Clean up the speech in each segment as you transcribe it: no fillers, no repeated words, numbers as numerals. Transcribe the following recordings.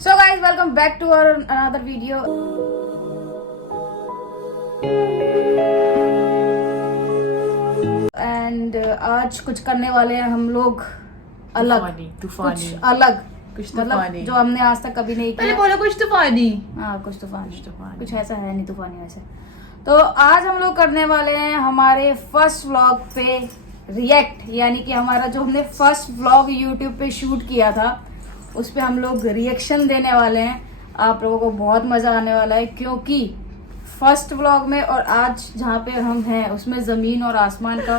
So guys, welcome back to our another video. And आज कुछ करने वाले हैं हम लोग अलग, तूफानी कुछ अलग, कुछ मतलब तूफानी जो हमने आज तक कभी नहीं पहले किया। बोलो कुछ तूफानी। हाँ कुछ तूफानी, कुछ ऐसा है नहीं तूफानी वैसे। तो आज हम लोग करने वाले हैं हमारे फर्स्ट व्लॉग पे रिएक्ट, यानी कि हमारा जो हमने फर्स्ट व्लॉग यूट्यूब पे शूट किया था उस पे हम लोग रिएक्शन देने वाले हैं। आप लोगों को बहुत मजा आने वाला है क्योंकि फर्स्ट व्लॉग में और आज जहाँ पे हम हैं उसमें जमीन और आसमान का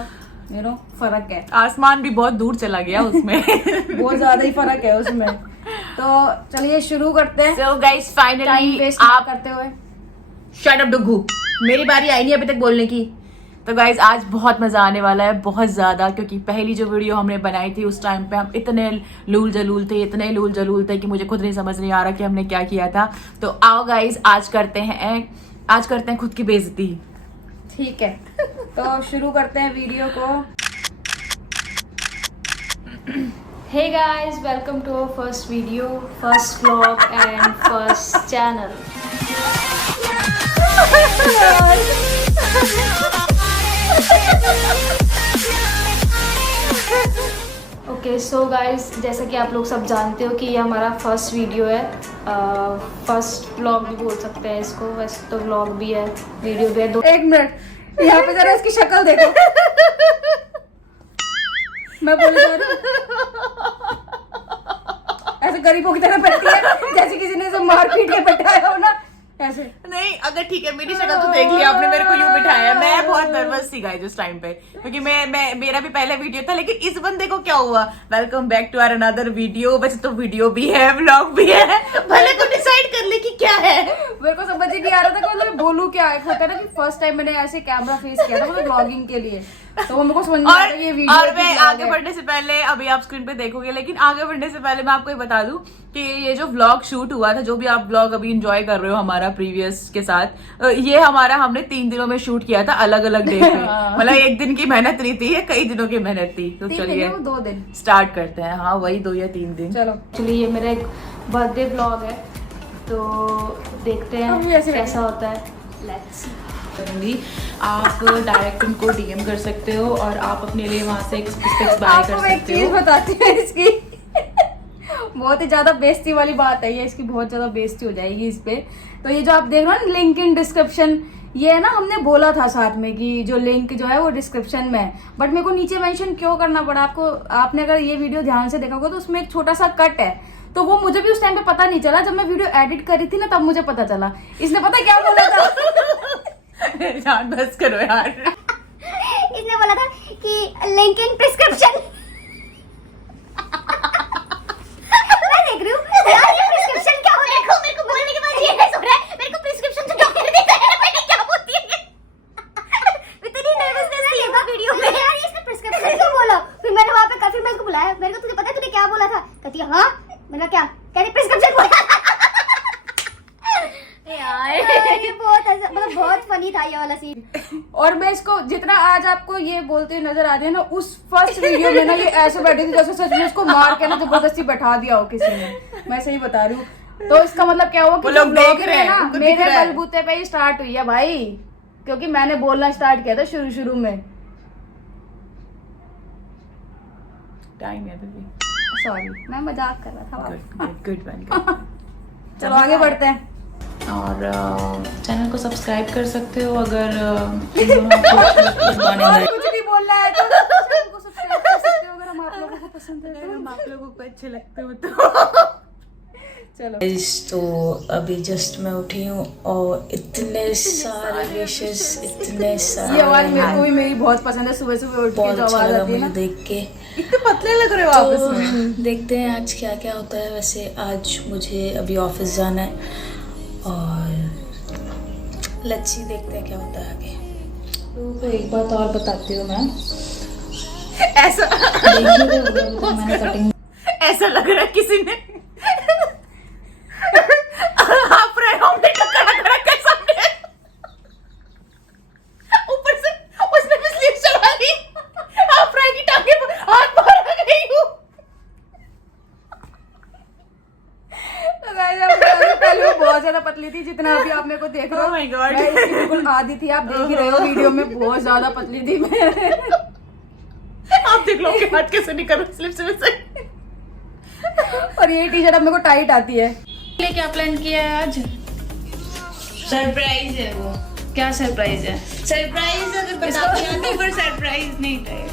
फर्क है। आसमान भी बहुत दूर चला गया उसमें। बहुत ज्यादा ही फर्क है उसमें। तो चलिए शुरू करते हैं। So guys, time finally waste आप करते हुए शट अप डुग्गू, मेरी बारी आई नहीं अभी तक बोलने की। तो गाइज आज बहुत मजा आने वाला है, बहुत ज्यादा, क्योंकि पहली जो वीडियो हमने बनाई थी उस टाइम पे हम इतने लूल जलूल थे कि मुझे खुद नहीं समझ नहीं आ रहा कि हमने क्या किया था। तो आओ गाइज आज करते हैं खुद की बेइज्जती। ठीक है तो शुरू करते हैं वीडियो को। Hey guys, welcome to our first video, first vlog and first channel. Okay so guys, जैसा कि आप लोग सब जानते हो कि ये हमारा फर्स्ट वीडियो है। फर्स्ट व्लॉग भी बोल सकते हैं इसको, वैसे तो व्लॉग भी है, वीडियो भी है। एक मिनट, यहाँ पे जरा इसकी शक्ल देखो। मैं बोले जा रही हूँ ऐसे गरीबों की तरह बैठी है जैसे किसी ने इसे मार पीट के बैठाया हो ना, ऐसे। नहीं, अगर ठीक है, मेरी शक्ल तो देख लिया आपने, मेरे को यूं बिठाया। मैं बहुत नर्वस थी गाइस उस टाइम पे, क्योंकि मैं मेरा भी पहला वीडियो था। लेकिन इस बंदे को क्या हुआ, welcome back to our another video. वैसे तो वीडियो भी है, व्लॉग भी है, भले तो डिसाइड कर ले कि क्या है। मेरे को समझ ही नहीं आ रहा था कि मतलब बोलूं क्या है। होता है ना कि फर्स्ट टाइम मैंने ऐसे कैमरा फेस किया था मतलब व्लॉगिंग के लिए, तो वो मेरे को समझ नहीं आ रहा ये वीडियो। और मैं आगे बढ़ने से पहले, अभी आप स्क्रीन पे देखोगे, लेकिन आगे बढ़ने से पहले मैं आपको ये बता दूं कि ये जो व्लॉग शूट हुआ था, जो भी आप व्लॉग अभी एंजॉय कर रहे हो हमारा प्रीवियस के साथ, ये हमने 3 दिनों में शूट किया था, अलग अलग डे पे। मतलब एक दिन की मेहनत नहीं थी, ये कई दिनों की मेहनत थी। तो चलिए 2 दिन स्टार्ट करते हैं। हाँ वही 2 या 3 दिन। चलो चलिए, ये मेरा एक बर्थडे व्लॉग है तो देखते हैं कैसा होता है। लेट्स करूंगी, आप डायरेक्ट उनको डीएम कर सकते हो और आप अपने लिए वहां से एक स्टिक्स बाय कर आपको एक सकते चीज हो। बताती हूँ इसकी बहुत ही ज्यादा बेइज्जती वाली बात है ये, इसकी बहुत ज्यादा बेइज्जती हो जाएगी इस पे। तो ये जो आप देख रहे हो ना, लिंक इन डिस्क्रिप्शन, ये है ना, हमने बोला था साथ में कि जो लिंक जो है वो डिस्क्रिप्शन में है, बट मेरे को नीचे मेंशन क्यों करना पड़ा आपको। आपने अगर ये वीडियो ध्यान से देखा होगा तो उसमें एक छोटा सा कट है, तो वो मुझे भी उस टाइम पे पता नहीं चला। जब मैं वीडियो एडिट करी थी ना तब मुझे पता चला। इसने पता क्या बोला था जान बस करो यार। इसने बोला था कि लिंक इन प्रिस्क्रिप्शन। मैं देख रही हूँ यार, ये प्रिस्क्रिप्शन क्या हो रहा है। मेरे को बोलने के बाद ये नहीं हो रहा है, मेरे को प्रिस्क्रिप्शन से डॉक्टर देता है, मैंने क्या बोलती है। इतनी नर्वसनेस थी इस वीडियो में यार, इसने प्रिस्क्रिप्शन क्यों बोला। फिर मैंने वहां पे काफी, मैं इसको बुलाया, मेरे को तुझे पता है तूने क्या बोला था। कहती है हाँ, मैंने क्या, कहती प्रिस्क्रिप्शन बोला। ये बहुत बहुत फनी था ये वाला सीन। और मैं इसको जितना आज आपको ये बोलते हुए नजर आ रही है ना, उस फर्स्ट वीडियो में ना ये ऐसे बैठी थी जैसे सच में उसको मार के ना जबरदस्ती बैठा दिया हो किसी ने। मैं सही बता रही हूँ। तो इसका मतलब क्या हुआ कि लोग देख रहे हैं ना उनको मेरे दिख रहा है। बलबूते पे ही स्टार्ट हुई है भाई, क्योंकि मैंने बोलना स्टार्ट किया था शुरू में। टाइम है अभी। सॉरी, मैं मजाक कर रहा था। Good one. चलो आगे बढ़ते हैं। और चैनल को सब्सक्राइब कर सकते हो अगर कुछ नहीं बोलना है तो चैनल को सब्सक्राइब कर सकते हो अगर हम आप लोगों को पसंद है तो। हम आप लोगों को अच्छे लगते हो तो। चलो तो अभी जस्ट मैं उठी हूँ और इतने सारे विशेस, इतने सारे, ये आवाज मेरे को भी मेरी बहुत पसंद है। सुबह सुबह उठ के बहुत जो अच्छा आवाज लगा आती है मुझे ना। देख के। इतने पतले लग रहे हो आप इसमें। तो देखते हैं आज क्या क्या होता है। वैसे आज मुझे अभी ऑफिस जाना है और लेट्स सी, देखते हैं क्या होता है आगे। तो एक बात और बताती हूँ मैं, ऐसा देखिए मैंने कटिंग ऐसा लग रहा है किसी ने आप रहे होंगे खड़ा के सामने, ऊपर से उसने भी स्लीव चढ़ा ली, आप रहे की टांगे हाथ मार गई हूँ। तो गाइस बहुत ज्यादा पतली थी, जितना अभी आप मेरे को देख रहे हो। Oh my God. मैं इसकी बिल्कुल आधी थी, आप देख ही रहे हो वीडियो में, बहुत ज्यादा पतली थी मैं। आप देख लो कि हाथ कैसे निकल स्लिप से। और ये टी शर्ट अब मेरे को टाइट आती है। लिए क्या प्लान किया है आज? सरप्राइज है वो। क्या सरप्राइज है? सरप्राइज अगर बताती हूँ तो फिर सरप्राइज नहीं रहेगा।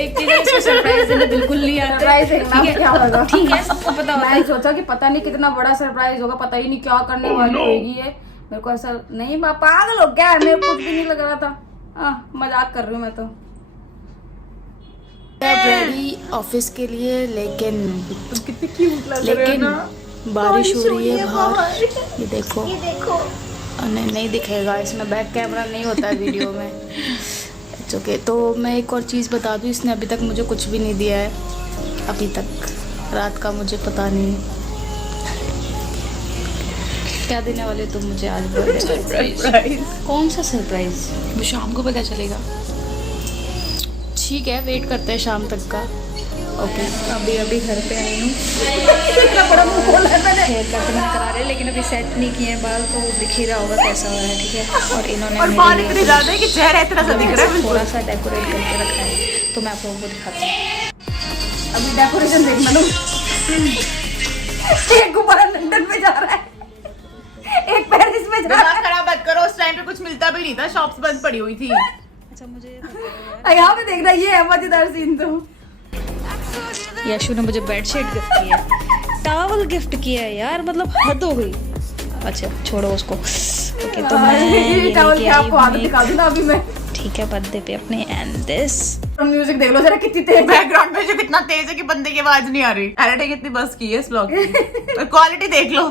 एक चीज है, इसको सरप्राइज देना बिल्कुल नहीं आता। सरप्राइज देखना क्या होगा। ठीक है, सबको पता होता मैंने है। सोचा कि पता नहीं कितना बड़ा सरप्राइज होगा, पता ही नहीं क्या करने वाली होगी ये। मेरे को ऐसा नहीं, मैं पागल हो क्या है, मेरे को कुछ भी नहीं लग रहा था। मजाक कर रही हूँ मैं तो। रेडी ऑफिस के लिए, लेकिन कितनी क्यूट लग रही है ना। बारिश हो रही है बाहर। ये देखो, ये देखो नहीं दिखेगा इसमें, बैक कैमरा नहीं होता है वीडियो में। It's okay. तो मैं एक और चीज़ बता दूँ, इसने अभी तक मुझे कुछ भी नहीं दिया है अभी तक। रात का मुझे पता नहीं क्या देने वाले तुम मुझे आज। सरप्राइज? कौन सा सरप्राइज? वो शाम को पता चलेगा। ठीक है, वेट करते हैं शाम तक का। ओके, अभी घर पे आई हूँ। इतना बड़ा मुंह खोला है मैंने। हेयर कट मैंने करा रहे, लेकिन अभी सेट नहीं किए हैं बाल, तो दिख ही रहा होगा कैसा हो रहा है। ठीक है, और इन्होंने और मेरे बाल लिए इतने ज्यादा है कि चेहरा इतना सा दिख रहा है बिल्कुल। थोड़ा सा डेकोरेट करके रखा है, तो मैं आप लोगों को दिखाती हूँ। अभी डेकोरेशन देखना लो। एक गुब्बारा लंदन में जा रहा है, एक पेरिस में जा रहा दिमाग खराब मत करो, उस टाइम पे कुछ मिलता भी नहीं था, शॉप्स बंद पड़ी हुई थी। अच्छा, मुझे है। यहाँ पे देखना, ये है मजेदार सीन। तो यशु ने मुझे बेडशीट गिफ्ट किया, टॉवल गिफ्ट किया है यार, मतलब हद हो गई। अच्छा छोड़ो उसको। ओके, तो मैं ये टावल लेके के आई आपको आगे हूँ दिखा दूँ ना अभी मैं। ठीक है, बर्थडे पे अपने। एंड दिस म्यूजिक देख लो जरा कितनी तेज है। बैकग्राउंड में जो कितना तेज है कि बंदे की आवाज नहीं आ रही। एडिटिंग कितनी बस की है इस व्लॉग की, और क्वालिटी देख लो।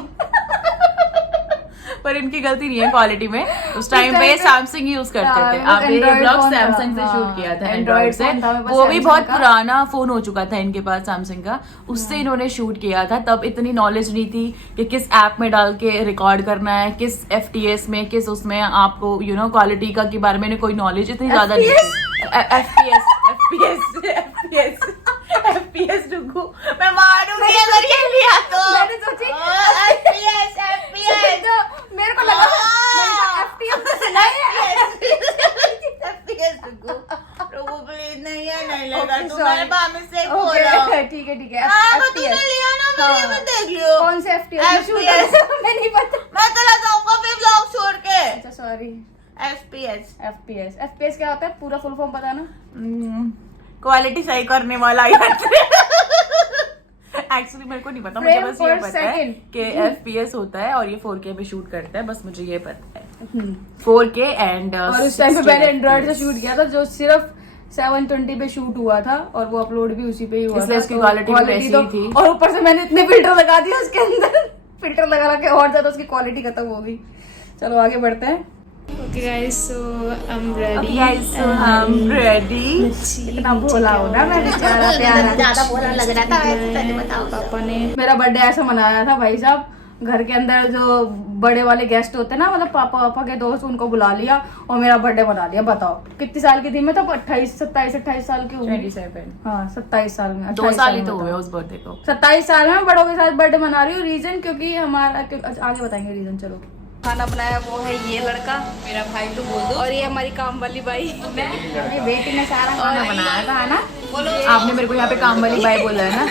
पर इनकी गलती नहीं है क्वालिटी में। उस टाइम पे सैमसंग यूज करते थे। आप ये Android ब्लॉग phone था, सैमसंग से हाँ, शूट किया था, Android एंड्रॉइड से। phone था मेरे पास वो भी Samsung बहुत का। पुराना फोन हो चुका था इनके पास सैमसंग का, उससे इन्होंने शूट किया था। तब इतनी नॉलेज नहीं थी कि किस ऐप में डाल के रिकॉर्ड करना है, किस FTS में, किस उसमें आपको क्वालिटी का के बारे में कोई नॉलेज इतनी ज्यादा नहीं थी। FPS डुगू, मैं मारूंगी अगर ये लिया तो। मैंने सोची FPS तो मेरे को लगा मैंने कहा FTM तो सुना है। नहीं है, नहीं लेगा Okay, तू, sorry. मैंने बामी से बोला। Okay, ठीक है तूने FTS। लिया ना, मेरे में देख लियो। कौन से FTS? FPS। मैं नहीं पता। मैं चला जाऊंगा फिर ब्लॉग छोड़ के। अच्छा सॉरी। FPS FPS क्या होता है, पूरा फुल फॉर्म पता ना? क्वालिटी सही करने वाला। एक्चुअली मेरे को नहीं पता, मुझे Frame बस ये per पता है second. कि FPS होता है और ये 4K पे शूट करता है, बस मुझे ये पता है। 4K एंड और उस टाइम पे मैंने एंड्रॉइड से शूट किया था, जो सिर्फ 720 पे शूट हुआ था, और वो अपलोड भी उसी पे ही हुआ इसलिए था। इसकी तो quality भी वैसी तो- ही थी। और ऊपर से मैंने इतने फिल्टर लगा दिए उसके अंदर। फिल्टर लगा के और ज्यादा उसकी क्वालिटी खत्म हो गई। चलो आगे बढ़ते हैं। Okay guys, so I am ready. I'm ready. इतना भोला हो ना मैं बेचारा, प्यारा। ज्यादा बोला लग रहा था वैसे, पहले बताओ। पापा ने मेरा बर्थडे ऐसा मनाया था भाई साहब, घर के अंदर जो बड़े वाले गेस्ट होते हैं ना, मतलब पापा के दोस्त, उनको बुला लिया और मेरा बर्थडे बना दिया। बताओ कितनी साल की थी मैं? तो 27 साल की होगी। 27 हाँ 27 साल में। 2 साल ही तो हुए उस बर्थडे को। 27 साल में बड़ों के साथ बर्थडे मना रही हूँ। रीजन क्योंकि हमारा आगे बताएंगे रीजन। चलो, खाना बनाया वो है ये लड़का, मेरा भाई तो बोल दो। और ये हमारी काम वाली बाई। मेरी बेटी ने सारा खाना बनाया था, है ना? आपने मेरे को यहाँ पे काम वाली बाई बोला है ना।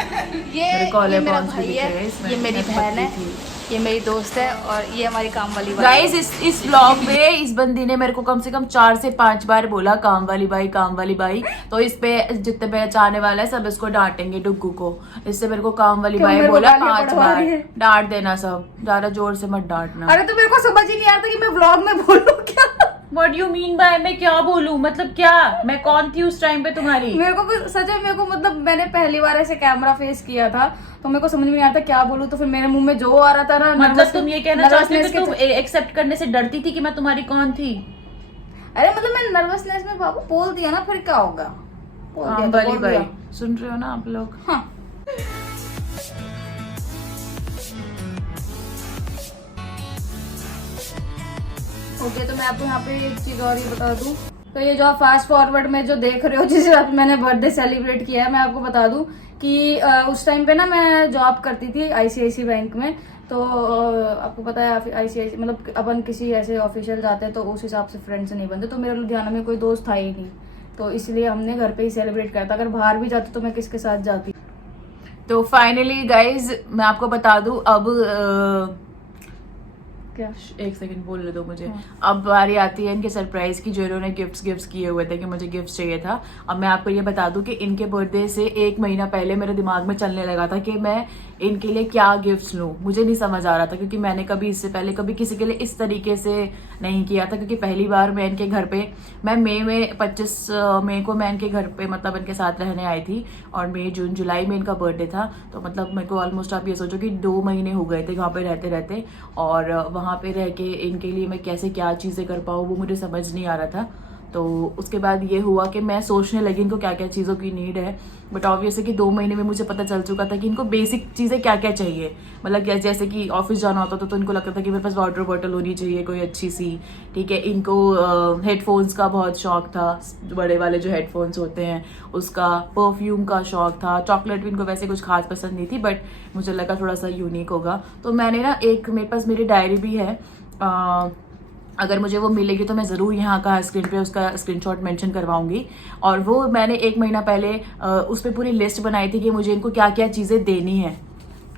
ये कॉलर मेरा बॉन्स भी भाई दिख है, रहे हैं इसमें, ये मेरी मैं बहन है, पतली थी। ये मेरी दोस्त है, और ये हमारी काम वाली बाई। गाइस इस व्लॉग में इस बंदी ने मेरे को कम से कम 4 से 5 बार बोला काम वाली बाई, काम वाली बाई। तो इस पे जितने पहचाने वाला है सब इसको डांटेंगे, डुग्गू को। इससे मेरे को काम वाली क्यों बाई मेरे को बोला गालियां 5 पड़वा बार। रही है? डांट देना सब, ज्यादा जोर से मत डांटना। अरे तो मेरे को समझ ही नहीं आता कि मैं व्लॉग में बोलूं क्या। व्हाट यू मीन बाय मैं क्या बोलूं, मतलब क्या मैं कौन थी उस टाइम पे तुम्हारी? मेरे को सच में, मेरे को मतलब मैंने पहली बार ऐसे कैमरा फेस किया था, तो मेरे को समझ में नहीं आता क्या बोलूं। तो फिर मेरे मुंह में जो आ रहा था ना, मतलब तुम ये कहना चाहती हो कि nervousness तुम एक्सेप्ट करने से डरती थी कि मैं तुम्हारी कौन थी? अरे मतलब मैं नर्वसनेस में बाबू बोल दिया ना, फिर क्या होगा? बोल दिया काम तो वाली बोल बाई, दिया। सुन रहे हो ना आप लोग? हाँ। ओके, तो मैं आपको यहाँ पे एक चीज और ही बता दूं। तो ये जो आप फास्ट फॉरवर्ड में जो देख रहे हो, जिस हिसाब से मैंने बर्थडे सेलिब्रेट किया है, मैं आपको बता दूं कि उस टाइम पे ना मैं जॉब करती थी ICICI बैंक में। तो आपको पता है ICIC मतलब अपन किसी ऐसे ऑफिशियल जाते हैं तो उस हिसाब से फ्रेंड से नहीं बनते, तो मेरे लुधियाना में कोई दोस्त था ही नहीं, तो इसलिए हमने घर पे ही सेलिब्रेट किया था। अगर बाहर भी जाती तो मैं किसके साथ जाती। तो फाइनली गाइज मैं आपको बता दूं अब क्या? एक सेकंड बोल दो मुझे। अब बारी आती है इनके सरप्राइज की, जो इन्होंने गिफ्ट्स किए हुए थे कि मुझे गिफ्ट्स चाहिए था। अब मैं आपको ये बता दूं कि इनके बर्थडे से 1 महीना पहले मेरे दिमाग में चलने लगा था कि मैं इनके लिए क्या गिफ्ट्स लूं। मुझे नहीं समझ आ रहा था क्योंकि मैंने कभी इससे पहले कभी किसी के लिए इस तरीके से नहीं किया था, क्योंकि पहली बार मैं इनके घर पे, मैं मई में 25 मई को मैं इनके घर पे मतलब इनके साथ रहने आई थी और मई जून जुलाई में इनका बर्थडे था। तो मतलब मेरे को ऑलमोस्ट आप ये सोचो कि 2 महीने हो गए थे वहाँ पे रहते रहते, और वहाँ पे रह के इनके लिए मैं कैसे क्या चीज़ें कर पाऊँ वो मुझे समझ नहीं आ रहा था। तो उसके बाद ये हुआ कि मैं सोचने लगी इनको क्या क्या चीज़ों की नीड है, बट ऑब्वियस है कि 2 महीने में मुझे पता चल चुका था कि इनको बेसिक चीज़ें क्या क्या चाहिए। मतलब जैसे कि ऑफिस जाना होता था तो इनको लगता था कि मेरे पास वाटर बॉटल होनी चाहिए कोई अच्छी सी, ठीक है। इनको हेडफोन्स का बहुत शौक था, बड़े वाले जो हेडफोन्स होते हैं उसका, परफ्यूम का शौक था, चॉकलेट भी इनको वैसे कुछ खास पसंद नहीं थी, बट मुझे लगा थोड़ा सा यूनिक होगा। तो मैंने ना एक, मेरे पास मेरी डायरी भी है, अगर मुझे वो मिलेगी तो मैं ज़रूर यहाँ का स्क्रीन पे उसका स्क्रीनशॉट मेंशन करवाऊंगी। और वो मैंने 1 महीना पहले उस पर पूरी लिस्ट बनाई थी कि मुझे इनको क्या क्या चीज़ें देनी है।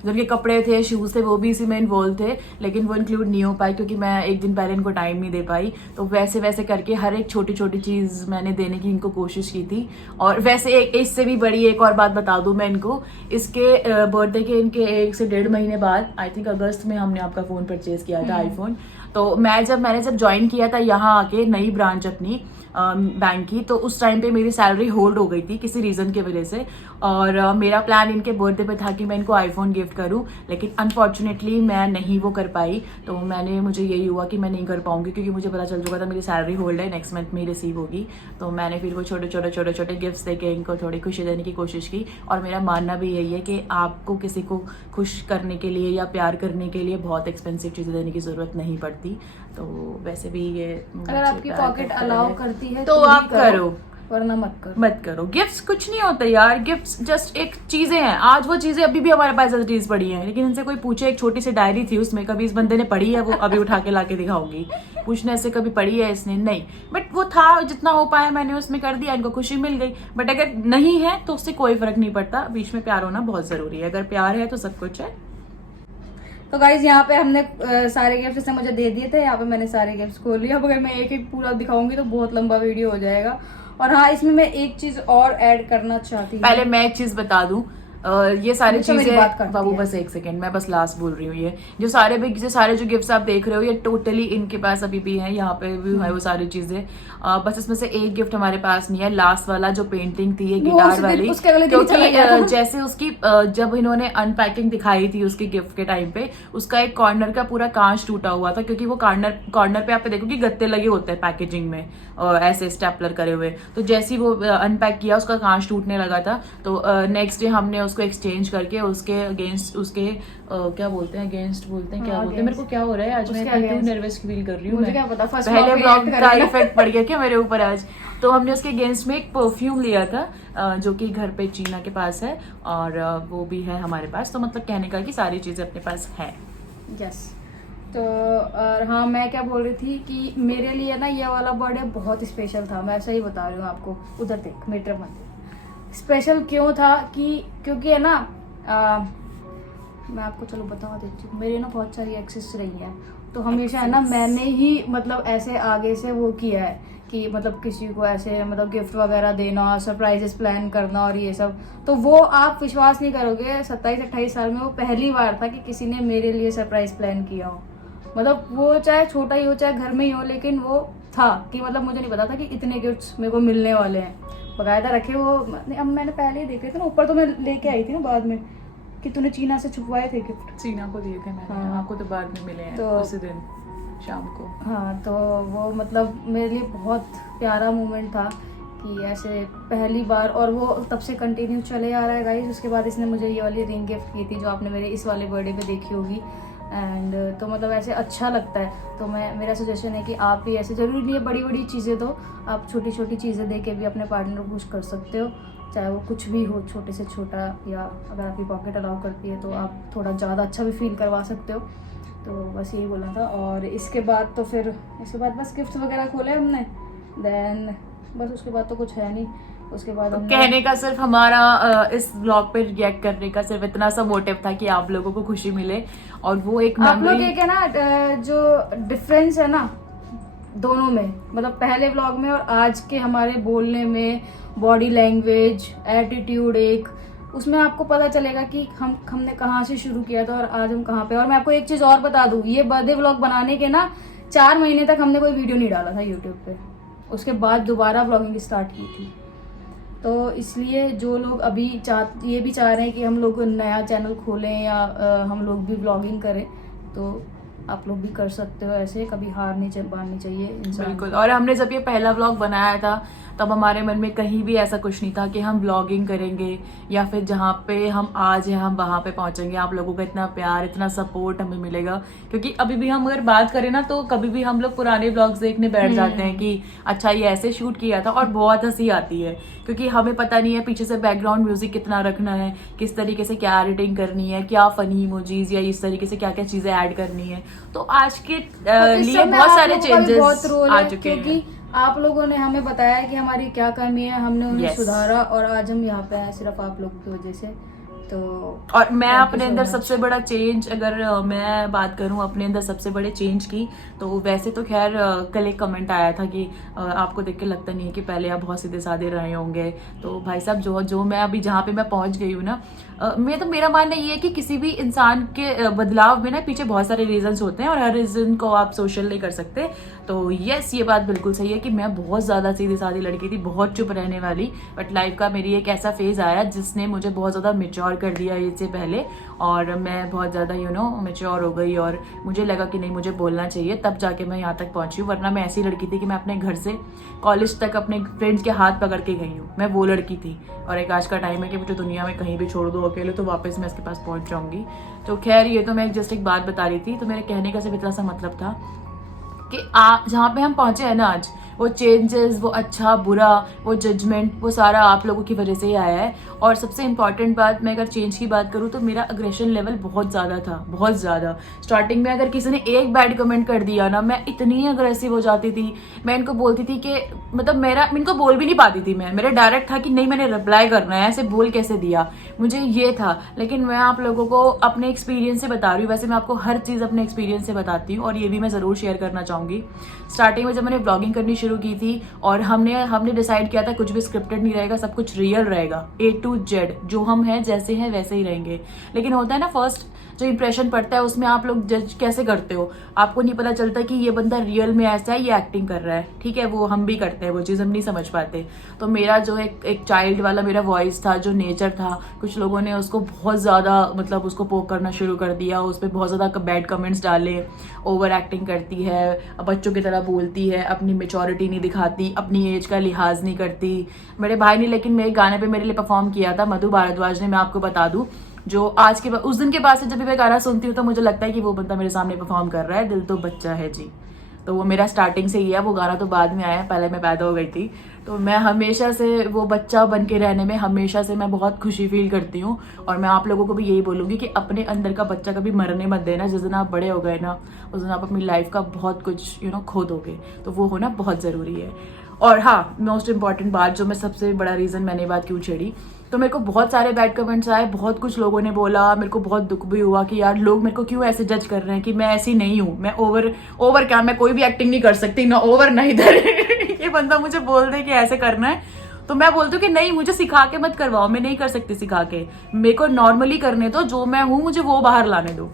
जो इनके कपड़े थे, शूज़ थे, वो भी इसी में इन्वॉल्व थे, लेकिन वो इंक्लूड नहीं हो पाई क्योंकि मैं 1 दिन पहले इनको टाइम नहीं दे पाई। तो वैसे वैसे करके हर एक छोटी छोटी चीज़ मैंने देने की इनको कोशिश की थी। और वैसे एक इससे भी बड़ी एक और बात बता दूं मैं इनको, इसके बर्थडे के इनके 1 से 1.5 महीने बाद, आई थिंक अगस्त में हमने आपका फ़ोन परचेज किया था, आईफोन। तो मैंने जब ज्वाइन किया था यहाँ आके नई ब्रांच अपनी बैंक की, तो उस टाइम पे मेरी सैलरी होल्ड हो गई थी किसी रीज़न की वजह से, और मेरा प्लान इनके बर्थडे पे था कि मैं इनको आईफोन गिफ्ट करूं, लेकिन अनफॉर्चुनेटली मैं नहीं वो कर पाई। तो मुझे यही हुआ कि मैं नहीं कर पाऊंगी क्योंकि मुझे पता चल चुका था मेरी सैलरी होल्ड है, नेक्स्ट मंथ में रिसीव होगी। तो मैंने फिर वो छोटे छोटे गिफ्ट्स देके इनको थोड़ी खुशी देने की कोशिश की। और मेरा मानना भी यही है कि आपको किसी को खुश करने के लिए या प्यार करने के लिए बहुत एक्सपेंसिव चीज़ें देने की ज़रूरत नहीं पड़ती। तो वैसे भी ये अगर आपकी पॉकेट अलाउ करती है तो आप करो, वरना मत करो। गिफ्ट्स कुछ नहीं होता यार, गिफ्ट्स जस्ट एक चीजें हैं। आज वो चीजें अभी भी हमारे पास चीज पड़ी हैं, लेकिन इनसे कोई पूछे, एक छोटी सी डायरी थी उसमें कभी इस बंदे ने पढ़ी है, वो अभी उठा के लाके दिखाऊंगी, पूछने से कभी पढ़ी है इसने, नहीं। बट वो था, जितना हो पाया मैंने उसमें कर दिया, इनको खुशी मिल गई। बट अगर नहीं है तो उससे कोई फर्क नहीं पड़ता, बीच में प्यार होना बहुत जरूरी है। अगर प्यार है तो सब कुछ है। तो गाइज यहाँ पे हमने सारे गिफ्ट इसने मुझे दे दिए थे, यहाँ पे मैंने सारे गिफ्ट खोल लिए। अब अगर मैं एक एक पूरा दिखाऊंगी तो बहुत लंबा वीडियो हो जाएगा। और हाँ, इसमें मैं एक चीज और ऐड करना चाहती हूँ। पहले मैं एक चीज बता दूं, ये सारी चीजें, बाबू है। बस एक सेकंड, मैं बस लास्ट बोल रही हूँ। ये जो सारे जो गिफ्ट्स आप देख रहे हो, ये टोटली इनके पास अभी भी है, यहाँ पे भी है वो सारी चीजें। बस इसमें से एक गिफ्ट हमारे पास नहीं है, लास्ट वाला जो पेंटिंग थी, ये गिटार वाली, क्योंकि जैसे उसकी जब इन्होंने अनपैकिंग दिखाई थी उसकी गिफ्ट के टाइम पे, उसका एक कॉर्नर का पूरा कांच टूटा हुआ था, क्योंकि वो कॉर्नर पे आप देखो कि गत्ते लगे होते हैं पैकेजिंग में, ऐसे स्टेपलर करे हुए। तो जैसे ही वो अनपैक किया उसका कांच टूटने लगा था। तो नेक्स्ट डे हमने उसको एक्सचेंज करके उसके अगेंस्ट, उसके क्या बोलते हैं, अगेंस्ट बोलते हैं, क्या बोलते हैं, मेरे को क्या हो रहा है आज, मैं क्यों नर्वस फील कर रही हूँ, मुझे क्या पता, पहले ब्लॉग का इफेक्ट पड़ गया क्या मेरे ऊपर आज। तो हमने उसके अगेंस्ट में एक परफ्यूम लिया था जो कि घर पे चीना के पास है, और वो भी है हमारे पास। तो मतलब कहने का कि सारी चीजें अपने पास है। यस। तो और हाँ, मैं क्या बोल रही थी कि मेरे लिए ना ये वाला बर्थडे बहुत स्पेशल था। मैं ऐसा ही बता रही हूँ आपको, उधर देख मीटर मत। स्पेशल क्यों था कि क्योंकि है ना, मैं आपको चलो बता देती हूँ, मेरी ना बहुत सारी एक्सेस रही है। तो हमेशा है ना मैंने ही मतलब ऐसे आगे से वो किया है कि मतलब किसी को ऐसे मतलब गिफ्ट वगैरह देना, सरप्राइजेस प्लान करना और ये सब। तो वो आप विश्वास नहीं करोगे, 27-28 साल में वो पहली बार था कि किसी ने मेरे लिए सरप्राइज प्लान किया हो। मतलब वो चाहे छोटा ही हो चाहे घर में ही हो, लेकिन वो था कि मतलब मुझे नहीं पता था कि इतने गिफ्ट्स मेरे को मिलने वाले हैं। बकायदा रखे वो, अब मैंने पहले ही देखे थे ना, ऊपर तो मैं लेके आई थी ना बाद में कि तूने चीना से छुपवाए थे गिफ्ट। चीना को दिए थे मैंने। हाँ, आपको तो बाद में मिले हैं, तो उसी दिन शाम को। हाँ, तो वो मतलब मेरे लिए बहुत प्यारा मोमेंट था कि ऐसे पहली बार, और वो तब से कंटिन्यू चले आ रहा है गाइस। उसके बाद इसने मुझे ये वाली रिंग गिफ्ट की थी जो आपने मेरे इस वाले बर्थडे पे देखी होगी। एंड तो मतलब ऐसे अच्छा लगता है। तो मेरा सजेशन है कि आप भी ऐसे, ज़रूरी नहीं है बड़ी बड़ी चीज़ें दो, आप छोटी छोटी चीज़ें दे के भी अपने पार्टनर को खुश कर सकते हो। चाहे वो कुछ भी हो, छोटे से छोटा, या अगर आपकी पॉकेट अलाउ करती है तो आप थोड़ा ज़्यादा अच्छा भी फील करवा सकते हो। तो बस यही बोलना था। और इसके बाद तो फिर इसके बाद बस गिफ्ट वगैरह खोले हमने, देन बस उसके बाद तो कुछ है नहीं। उसके बाद तो हमने कहने का सिर्फ हमारा इस ब्लॉग पे रिएक्ट करने का सिर्फ इतना सा मोटिव था कि आप लोगों को खुशी मिले, और वो एक आप लोग मेमोरी। एक है ना जो डिफरेंस है ना दोनों में, मतलब पहले व्लॉग में और आज के हमारे बोलने में, बॉडी लैंग्वेज, एटीट्यूड, एक उसमें आपको पता चलेगा कि हमने कहाँ से शुरू किया था और आज हम कहाँ पे। और मैं आपको एक चीज और बता दूं, ये बर्थडे व्लॉग बनाने के ना 4 महीने तक हमने कोई वीडियो नहीं डाला था यूट्यूब पे। उसके बाद दोबारा व्लॉगिंग स्टार्ट की थी। तो इसलिए जो लोग अभी ये भी चाह रहे हैं कि हम लोग नया चैनल खोलें या हम लोग भी व्लॉगिंग करें, तो आप लोग भी कर सकते हो ऐसे। कभी हार नहीं माननी चाहिए इंसान। बिल्कुल। और हमने जब ये पहला व्लॉग बनाया था तब हमारे मन में कहीं भी ऐसा कुछ नहीं था कि हम व्लॉगिंग करेंगे या फिर जहाँ पे हम आज हैं हम वहाँ पे पहुंचेंगे। आप लोगों का इतना प्यार, इतना सपोर्ट हमें मिलेगा, क्योंकि अभी भी हम अगर बात करें ना तो कभी भी हम लोग पुराने व्लॉग्स देखने बैठ जाते हैं कि अच्छा ये ऐसे शूट किया था, और बहुत हंसी आती है क्योंकि हमें पता नहीं है पीछे से बैकग्राउंड म्यूजिक कितना रखना है, किस तरीके से क्या एडिटिंग करनी है, क्या फनी इमोजीज या इस तरीके से क्या क्या चीजें ऐड करनी है। तो आज के लिए बहुत सारे चेंजेस आ चुके हैं, क्योंकि आप लोगों ने हमें बताया कि हमारी क्या कमी है, हमने उन्हें Yes. सुधारा और आज हम यहाँ पे हैं सिर्फ आप लोगों की वजह से। तो और मैं Thank you अपने so अंदर much. सबसे बड़ा चेंज, अगर मैं बात करूं अपने अंदर सबसे बड़े चेंज की, तो वैसे तो खैर कल एक कमेंट आया था कि आपको देख के लगता नहीं है कि पहले आप बहुत सीधे साधे रहे होंगे। तो भाई साहब जो मैं अभी जहाँ पे मैं पहुंच गई हूँ ना, मेरा मानना ये है कि किसी भी इंसान के बदलाव में ना पीछे बहुत सारे रीजंस होते हैं और हर रीजन को आप सोशल नहीं कर सकते। तो यस, ये बात बिल्कुल सही है कि मैं बहुत ज्यादा सीधी सादी लड़की थी, बहुत चुप रहने वाली, बट लाइफ का मेरी एक ऐसा फेज आया जिसने मुझे बहुत ज्यादा मेच्योर कर दिया इससे पहले, और मैं बहुत ज्यादा मेच्योर हो गई और मुझे लगा कि नहीं मुझे बोलना चाहिए, तब जाके मैं यहाँ तक पहुंची हूँ। वरना मैं ऐसी लड़की थी कि मैं अपने घर से कॉलेज तक अपने फ्रेंड्स के हाथ पकड़ के गई हूँ, मैं वो लड़की थी। और एक आज का टाइम है कि मुझे दुनिया में कहीं भी छोड़ दो अकेले तो वापस मैं इसके पास पहुंच जाऊंगी। तो खैर ये तो मैं जस्ट एक बात बता रही थी। तो मेरे कहने का सिर्फ इतना सा मतलब था कि जहाँ पे हम पहुंचे हैं ना आज, वो चेंजेस, वो अच्छा बुरा, वो जजमेंट, वो सारा आप लोगों की वजह से ही आया है। और सबसे इम्पॉर्टेंट बात, मैं अगर चेंज की बात करूँ तो मेरा अग्रेशन लेवल बहुत ज़्यादा था, बहुत ज़्यादा। स्टार्टिंग में अगर किसी ने एक बैड कमेंट कर दिया ना, मैं इतनी अग्रेसिव हो जाती थी। मैं इनको बोलती थी कि मतलब मैं इनको बोल भी नहीं पाती थी। मेरा डायरेक्ट था कि नहीं मैंने रिप्लाई करना है, ऐसे बोल कैसे दिया, मुझे ये था। लेकिन मैं आप लोगों को अपने एक्सपीरियंस से बता रही हूँ। वैसे मैं आपको हर चीज़ अपने एक्सपीरियंस से बताती हूँ और ये भी मैं ज़रूर शेयर करना चाहूँगी। स्टार्टिंग में जब मैंने ब्लॉगिंग करनी शुरू की थी और हमने डिसाइड किया था कुछ भी स्क्रिप्टेड नहीं रहेगा, सब कुछ रियल रहेगा, A to Z, जो हम हैं जैसे हैं वैसे ही रहेंगे। लेकिन होता है ना, फर्स्ट जो इंप्रेशन पड़ता है उसमें आप लोग जज कैसे करते हो, आपको नहीं पता चलता कि ये बंदा रियल में ऐसा है, ये एक्टिंग कर रहा है। ठीक है, वो हम भी करते हैं, वो चीज़ हम नहीं समझ पाते। तो मेरा जो एक चाइल्ड वाला मेरा वॉइस था, जो नेचर था, कुछ लोगों ने उसको बहुत ज़्यादा मतलब उसको पोक करना शुरू कर दिया, उस पर बहुत ज़्यादा बैड कमेंट्स डाले, ओवर एक्टिंग करती है, बच्चों की तरह बोलती है, अपनी मेचोरिटी नहीं दिखाती, अपनी एज का लिहाज नहीं करती। मेरे भाई ने लेकिन मेरे गाने पे मेरे लिए परफॉर्म किया था, मधु भारद्वाज ने, मैं आपको बता दूं, जो आज के उस दिन के बाद से जब भी मैं गाना सुनती हूँ तो मुझे लगता है कि वो बंदा मेरे सामने परफॉर्म कर रहा है, दिल तो बच्चा है जी। तो वो मेरा स्टार्टिंग से ही है, वो गाना तो बाद में आया, पहले मैं पैदा हो गई थी। तो मैं हमेशा से वो बच्चा बन के रहने में हमेशा से मैं बहुत खुशी फील करती हूँ। और मैं आप लोगों को भी यही बोलूँगी कि अपने अंदर का बच्चा कभी मरने मत देना। जिस दिन आप बड़े हो गए ना, उस दिन आप अपनी लाइफ का बहुत कुछ खो दोगे, तो वो होना बहुत ज़रूरी है। और हाँ, मोस्ट इम्पॉर्टेंट बात, जो मैं सबसे बड़ा रीज़न मैंने ये बात क्यों छेड़ी, तो मेरे को बहुत सारे बैड कमेंट्स आए, बहुत कुछ लोगों ने बोला, मेरे को बहुत दुख भी हुआ कि यार लोग मेरे को क्यों ऐसे जज कर रहे हैं कि मैं ऐसी नहीं हूँ, मैं ओवर क्या, मैं कोई भी एक्टिंग नहीं कर सकती, ना ओवर ना इधर। ये बंदा मुझे बोल दे कि ऐसे करना है, तो मैं बोलती हूँ कि नहीं, मुझे सिखा के मत करवाओ, मैं नहीं कर सकती सिखा के, मेरे को नॉर्मली करने दो, जो मैं हूँ मुझे वो बाहर लाने दो।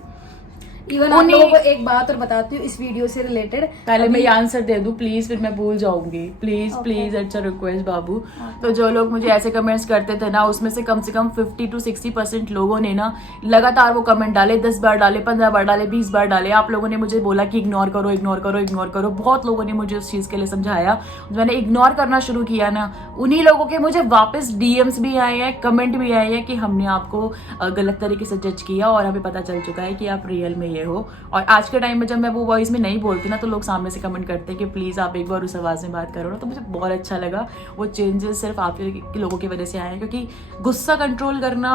इवन आप लोगों को एक बात और बताती हूँ इस वीडियो से रिलेटेड। पहले मैं ये आंसर दे दूं प्लीज, फिर मैं भूल जाऊंगी। प्लीज प्लीज, अच्छा रिक्वेस्ट बाबू। तो जो लोग मुझे ऐसे कमेंट्स करते थे ना, उसमें से कम 50 to 60% लोगों ने ना लगातार वो कमेंट डाले, 10 बार डाले, 15 बार डाले, 20 बार डाले। आप लोगों ने मुझे बोला कि इग्नोर करो, इग्नोर करो, इग्नोर करो। बहुत लोगों ने मुझे उस चीज के लिए समझाया। मैंने इग्नोर करना शुरू किया ना, उन्हीं लोगों के मुझे वापस DMs भी आए हैं, कमेंट भी आए हैं कि हमने आपको गलत तरीके से जज किया और हमें पता चल चुका है कि आप रियल में ये हो। और आज के टाइम में जब मैं वो वॉइस में नहीं बोलती ना, तो लोग सामने से कमेंट करते हैं कि प्लीज़ आप एक बार उस आवाज़ में बात करो ना, तो मुझे बहुत अच्छा लगा। वो चेंजेस सिर्फ आप के लोगों की वजह से आए हैं, क्योंकि गुस्सा कंट्रोल करना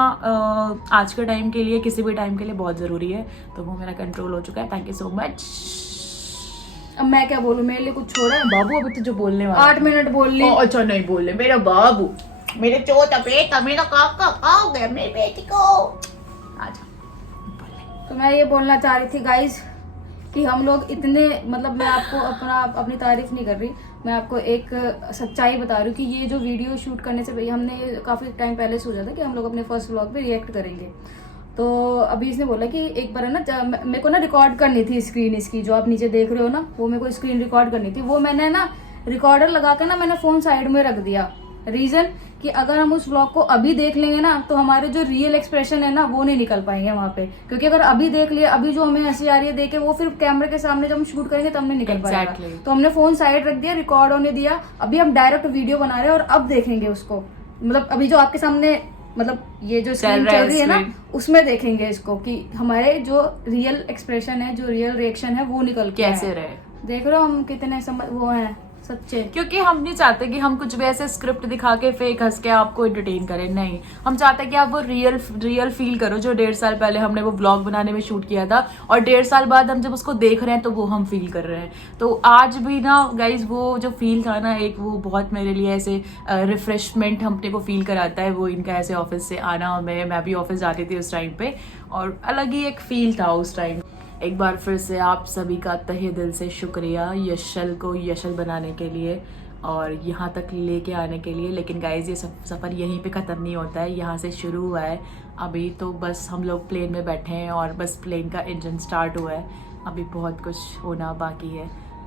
आज के टाइम के लिए, किसी भी टाइम के लिए बहुत ज़रूरी है। तो वो मेरा कंट्रोल हो चुका है। Thank you so much. अब मैं क्या बोलूं, मेरे लिए कुछ छोड़ा है? बाबू अभी तो जो बोलने वाला 8 मिनट बोल ली। अच्छा नहीं बोले मेरा बाबू, मेरे चोटा बेटा, मेरा काका आओ गया मेरी बेटी को। आजा तो मैं ये बोलना चाह रही थी गाइज कि हम लोग इतने, मतलब मैं आपको अपनी तारीफ नहीं कर रही, मैं आपको एक सच्चाई बता रही हूँ कि ये जो वीडियो शूट करने से पहले हमने काफ़ी टाइम पहले सोचा था कि हम लोग अपने फर्स्ट व्लॉग पे रिएक्ट करेंगे। तो अभी इसने बोला कि एक बार है ना, मेरे को ना रिकॉर्ड करनी थी स्क्रीन इसकी, जो आप नीचे देख रहे हो ना, वो मेरे को स्क्रीन रिकॉर्ड करनी थी। वो मैंने ना रिकॉर्डर लगा कर ना मैंने फ़ोन साइड में रख दिया। रीज़न कि अगर हम उस व्लॉग को अभी देख लेंगे ना, तो हमारे जो रियल एक्सप्रेशन है ना, वो नहीं निकल पाएंगे वहाँ पे। क्योंकि अगर अभी देख लिया, अभी जो हमें हंसी आ रही है देखे, वो फिर कैमरे के सामने जब हम शूट करेंगे तब नहीं निकल पाएगा। तो हमने फोन साइड रख दिया, रिकॉर्ड होने दिया। अभी हम डायरेक्ट वीडियो बना रहे हैं और अब देखेंगे उसको। मतलब अभी जो आपके सामने, मतलब ये जो स्क्रीन चल रही है ना, उसमें देखेंगे इसको कि हमारे जो रियल एक्सप्रेशन है, जो रियल रिएक्शन है, वो निकल के कैसे रहे। देख रहे हो हम कितने वो हैं सच्चे। क्योंकि हम नहीं चाहते कि हम कुछ भी ऐसे स्क्रिप्ट दिखा के फेक हंस के आपको एंटरटेन करें, नहीं। हम चाहते हैं कि आप वो रियल फील करो, जो 1.5 साल पहले हमने वो व्लॉग बनाने में शूट किया था, और 1.5 साल बाद हम जब उसको देख रहे हैं तो वो हम फील कर रहे हैं। तो आज भी ना गाइज, वो जो फील था ना, एक वो बहुत मेरे लिए ऐसे रिफ्रेशमेंट हमने को फील कराता है वो इनका ऐसे ऑफिस से आना। मैं भी ऑफिस जाती थी उस टाइम पे, और अलग ही एक फील था उस टाइम। एक बार फिर से आप सभी का तहे दिल से शुक्रिया यशल को यशल बनाने के लिए और यहाँ तक लेके आने के लिए। लेकिन गाइज, ये सफ़र यहीं पे ख़त्म नहीं होता है, यहाँ से शुरू हुआ है। अभी तो बस हम लोग प्लेन में बैठे हैं और बस प्लेन का इंजन स्टार्ट हुआ है। अभी बहुत कुछ होना बाकी है।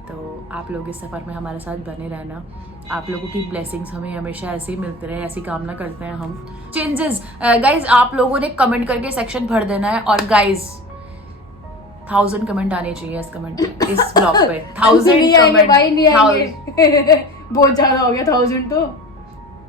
तो आप लोग इस सफ़र में हमारे साथ बने रहना। आप लोगों की ब्लेसिंग्स हमें हमेशा ऐसे ही मिलते रहे, ऐसी कामना करते हैं हम। चेंजेस गाइज, आप लोगों ने कमेंट करके सेक्शन भर देना है। और गाइज 1000 कमेंट आने चाहिए इस कमेंट पे, इस ब्लॉग पे 1000 कमेंट। भाई नहीं आएंगे। बहुत ज्यादा हो गया 1000, तो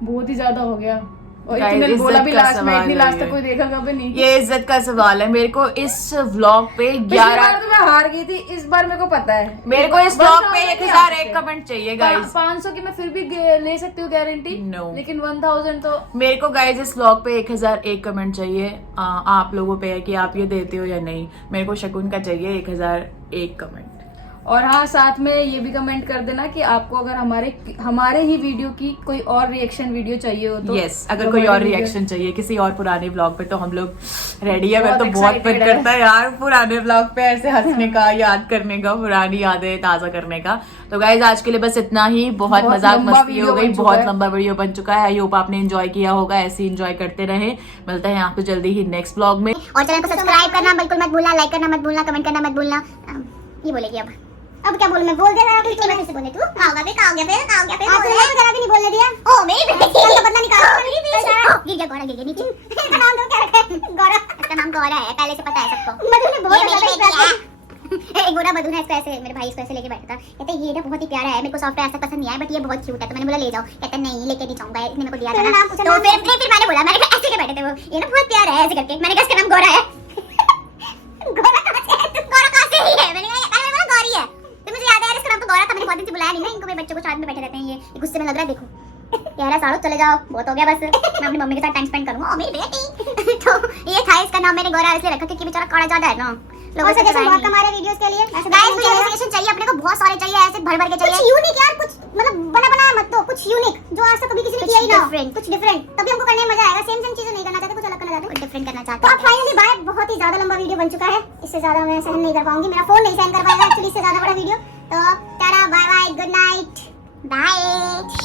बहुत ही ज्यादा हो गया। और इतने बोला भी लास्ट में, इतनी लास्ट तक कोई देखा कभी नहीं। ये इज्जत का सवाल है। मेरे को इस व्लॉग पे 11, तो मैं हार गई थी, इस बार मेरे को पता है। मेरे को इस व्लॉग पे 1001 कमेंट चाहिए गाइस। 500 की मैं फिर भी ले सकती हूँ गारंटी, No. लेकिन 1000 तो मेरे को गाइस इस व्लॉग पे 1001 कमेंट चाहिए। आप लोगों पे है कि आप ये देते हो या नहीं। मेरे को शकुन का चाहिए 1001 कमेंट। और हाँ, साथ में ये भी कमेंट कर देना कि आपको अगर हमारे ही वीडियो की कोई और रिएक्शन वीडियो चाहिए हो तो। यस, अगर कोई और रिएक्शन चाहिए किसी और पुराने व्लॉग पे, तो हम लोग रेडी है। मैं तो बहुत मन करता है यार पुराने व्लॉग पे ऐसे हंसने का, याद करने का, पुरानी यादें ताजा करने का। तो गाइज, आज के लिए बस इतना ही। बहुत मजाक मस्ती हो गई, बहुत लंबा वीडियो बन चुका है। आई होप आपने एंजॉय किया होगा। ऐसे ही एंजॉय करते रहे। मिलते हैं आपको जल्दी ही नेक्स्ट व्लॉग में। और चैनल को सब्सक्राइब करना बिल्कुल मत भूलना, लाइक करना मत भूलना, कमेंट करना मत भूलना। ये बोलेगी अब क्या बोलूं मैं? बोल दे रहा, तो मैं कैसे बोले? तू खाओगे फिर खाओगे तो जरा भी नहीं बोलने दिया। ओ मेरी बेटी का बदला निकालो मेरी बेटी। गिर गया गौरा, गिर गया नीचे। इसका नाम तो क्या रखा है? गौरा। इसका नाम गौरा है, पहले से पता है सबको। मधु ने बहुत ज्यादा एक गोरा बदू है, इसको ऐसे मेरे भाई इसको ऐसे लेके बैठा था। कहते ये ना बहुत ही प्यारा है, मेरे को सॉफ्ट ऐसा पसंद नहीं आया, बट ये बहुत क्यूट है। तो मैंने बोला ले जाओ। कहता नहीं लेके नहीं जाऊंगा, इसने मेरे को दिया था ना। तो फिर मैंने बोला, मैंने ऐसे के बैठे थे वो, ये ना बहुत प्यारा है ऐसे करके। मैंने कहा इसका नाम गौरा है। गौरा कहां से है? गौरा कहां से है? मैंने कहा गौरी है। तो मुझे याद है यार, इसका नाम तो गौरा था। मैंने बहुत दिन से बुलाया नहीं ना इनको। मेरे बच्चों को साथ में बैठे रहते हैं, ये गुस्से में लग रहा है। देखो यार साड़ो, चले जाओ, बहुत हो गया बस। मैं अपनी मम्मी के साथ टाइम स्पेंड करूंगा। ओ मेरी बेटी। तो ये था, इसका नाम मैंने गौरा इसलिए रखा क्योंकि बेचारा काला ज्यादा है ना। लोगों से जैसे बहुत हमारे वीडियोस के लिए गाइस, मुझे सजेशन चाहिए अपने को, बहुत सारे चाहिए ऐसे भर भर के चाहिए। कुछ यूनिक यार, कुछ मतलब बनाया मत, तो कुछ यूनिक जो आज तक कभी किसी ने किया ही ना, कुछ डिफरेंट। तभी हमको करने में मजा आएगा। सेम चीजें नहीं करना चाहते, कुछ अलग करना चाहते, कुछ डिफरेंट करना चाहते। तो अब फाइनली बाय, बहुत ही ज्यादा लंबा वीडियो बन चुका है। इससे ज्यादा मैं सहन नहीं कर पाऊंगी, मेरा फोन नहीं सहन कर पाएगा एक्चुअली इससे ज्यादा बड़ा वीडियो। तो tata, bye bye, good night, bye.